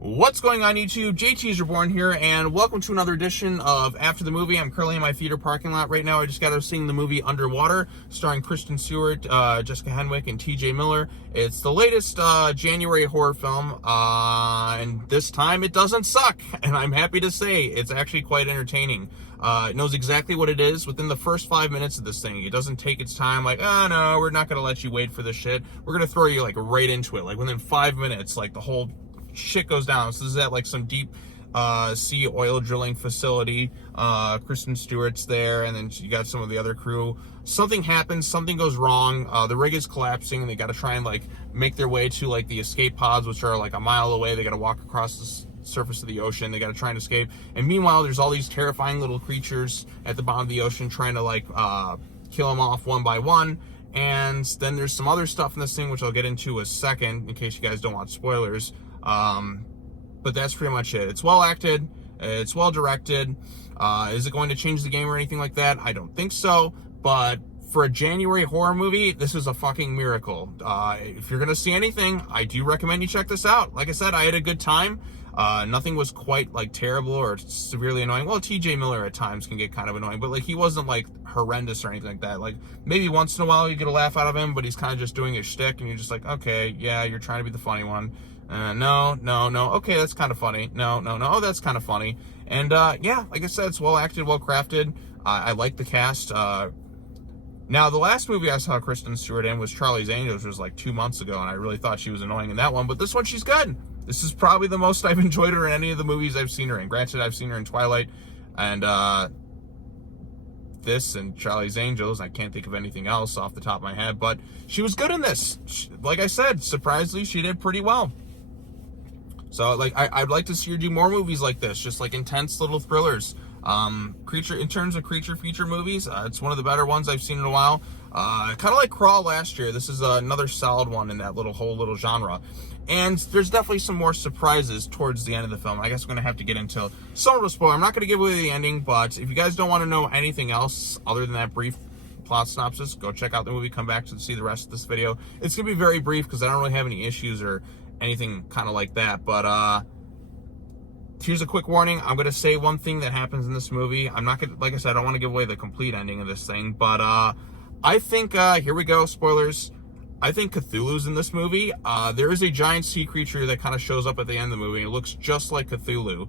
What's going on, YouTube? JT's Reborn here, and welcome to another edition of After the Movie. I'm currently in my theater parking lot right now. I just got out seeing the movie Underwater, starring Kristen Stewart, Jessica Henwick, and TJ Miller. It's the latest January horror film, and this time it doesn't suck, and I'm happy to say it's actually quite entertaining. It knows exactly what it is within the first 5 minutes of this thing. It doesn't take its time like, oh no, we're not going to let you wait for this shit. We're going to throw you like right into it. Like within 5 minutes, like the whole shit goes down. So this is at like some deep sea oil drilling facility. Kristen Stewart's there, and then you got some of the other crew. Something happens, something goes wrong. The rig is collapsing, and they got to try and like make their way to like the escape pods, which are like a mile away. They got to walk across the surface of the ocean. They got to try and escape. And meanwhile, there's all these terrifying little creatures at the bottom of the ocean trying to like kill them off one by one. And then there's some other stuff in this thing, which I'll get into a second, in case you guys don't want spoilers. But that's pretty much it. It's well acted. It's well directed. Is it going to change the game or anything like that? I don't think so. But for a January horror movie, this is a fucking miracle. If you're going to see anything, I do recommend you check this out. Like I said, I had a good time. Nothing was quite like terrible or severely annoying. Well, TJ Miller at times can get kind of annoying, but like he wasn't like horrendous or anything like that. Like maybe once in a while you get a laugh out of him, but he's kind of just doing his shtick, and you're just like, okay, yeah, you're trying to be the funny one. No. Okay, that's kind of funny. No. Oh, that's kind of funny. And yeah, like I said, it's well acted, well crafted. I like the cast. Now, the last movie I saw Kristen Stewart in was Charlie's Angels, which was like 2 months ago, and I really thought she was annoying in that one. But this one, she's good. This is probably the most I've enjoyed her in any of the movies I've seen her in. Granted, I've seen her in Twilight and this and Charlie's Angels. I can't think of anything else off the top of my head, but she was good in this. Like I said, surprisingly, she did pretty well. So, like, I'd like to see her do more movies like this, just like intense little thrillers. In terms of creature feature movies, it's one of the better ones I've seen in a while. Kind of like Crawl last year. This is another solid one in that whole little genre. And there's definitely some more surprises towards the end of the film. I guess I'm going to have to get into some of the spoiler. I'm not going to give away the ending, but if you guys don't want to know anything else other than that brief plot synopsis, go check out the movie, come back to see the rest of this video. It's going to be very brief because I don't really have any issues or anything kind of like that. But here's a quick warning. I'm going to say one thing that happens in this movie. I'm not going to, like I said, I don't want to give away the complete ending of this thing, but I think, here we go, spoilers. I think Cthulhu's in this movie. There is a giant sea creature that kind of shows up at the end of the movie. It looks just like Cthulhu.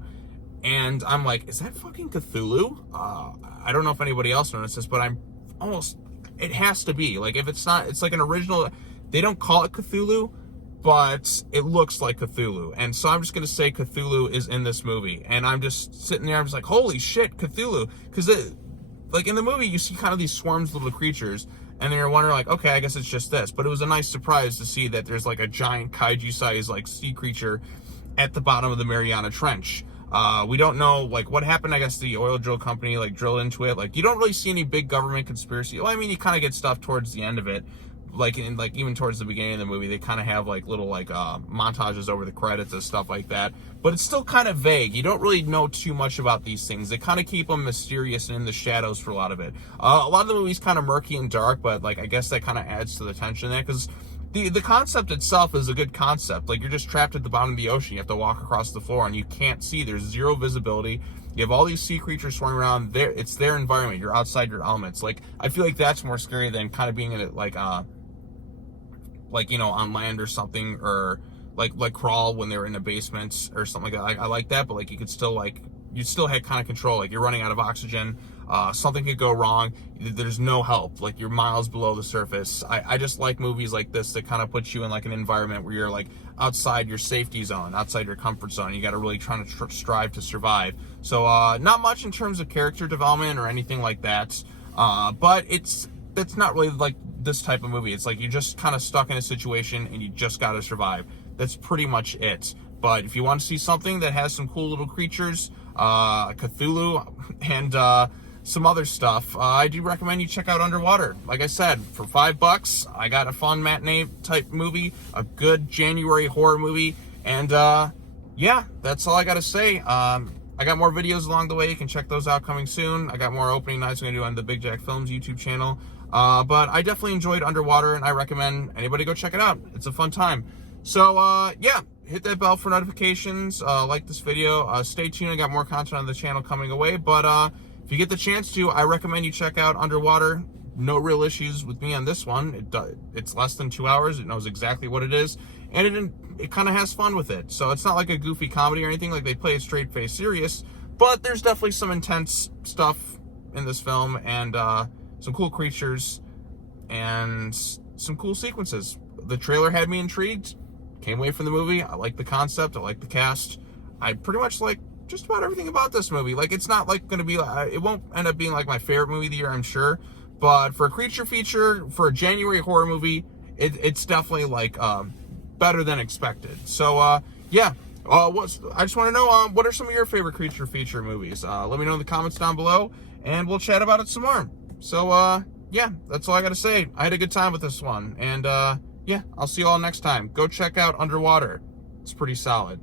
And I'm like, is that fucking Cthulhu? I don't know if anybody else noticed this, but it has to be. Like, if it's not, it's like an original, they don't call it Cthulhu, but it looks like Cthulhu. And so I'm just going to say Cthulhu is in this movie. And I'm just sitting there, I'm just like, holy shit, Cthulhu. Because, like, in the movie, you see kind of these swarms of little creatures, and then you're wondering, like, okay, I guess it's just this. But it was a nice surprise to see that there's, like, a giant kaiju-sized, like, sea creature at the bottom of the Mariana Trench. We don't know, like, what happened. I guess the oil drill company, like, drilled into it. Like, you don't really see any big government conspiracy. Well, I mean, you kind of get stuff towards the end of it. Like, even towards the beginning of the movie, they kind of have, like, little, like, montages over the credits and stuff like that. But it's still kind of vague. You don't really know too much about these things. They kind of keep them mysterious and in the shadows for a lot of it. A lot of the movie's kind of murky and dark, but, like, I guess that kind of adds to the tension there, because the concept itself is a good concept. Like, you're just trapped at the bottom of the ocean. You have to walk across the floor, and you can't see. There's zero visibility. You have all these sea creatures swarming around. It's their environment. You're outside your elements. Like, I feel like that's more scary than kind of being in it, like, you know, on land or something, or like Crawl when they were in a basement or something like that. I like that, but like you still had kind of control. Like, you're running out of oxygen, something could go wrong, there's no help, like you're miles below the surface. I just like movies like this that kind of put you in like an environment where you're like outside your safety zone, outside your comfort zone. You got to really try to strive to survive. So not much in terms of character development or anything like that, but that's not really like this type of movie. It's like you're just kind of stuck in a situation and you just got to survive. That's pretty much it. But if you want to see something that has some cool little creatures, Cthulhu, and some other stuff, I do recommend you check out Underwater. Like I said, for $5, I got a fun matinee type movie, a good January horror movie, and yeah, that's all I got to say. I got more videos along the way. You can check those out coming soon. I got more opening nights I'm going to do on the Big Jack Films YouTube channel. But I definitely enjoyed Underwater, and I recommend anybody go check it out. It's a fun time. So, yeah, hit that bell for notifications. Like this video. Stay tuned. I got more content on the channel coming away. But if you get the chance to, I recommend you check out Underwater. No real issues with me on this one. It's less than 2 hours. It knows exactly what it is, and it kind of has fun with it. So it's not like a goofy comedy or anything. Like, they play it straight face serious, but there's definitely some intense stuff in this film, and some cool creatures and some cool sequences. The trailer had me intrigued. Can't wait for the movie. I like the concept. I like the cast. I pretty much like just about everything about this movie. Like, it's not like going to be, it won't end up being like my favorite movie of the year, I'm sure. But for a creature feature, for a January horror movie, it's definitely like better than expected. So yeah, I just want to know, what are some of your favorite creature feature movies? Let me know in the comments down below, and we'll chat about it some more. So yeah, that's all I got to say. I had a good time with this one, and yeah, I'll see you all next time. Go check out Underwater. It's pretty solid.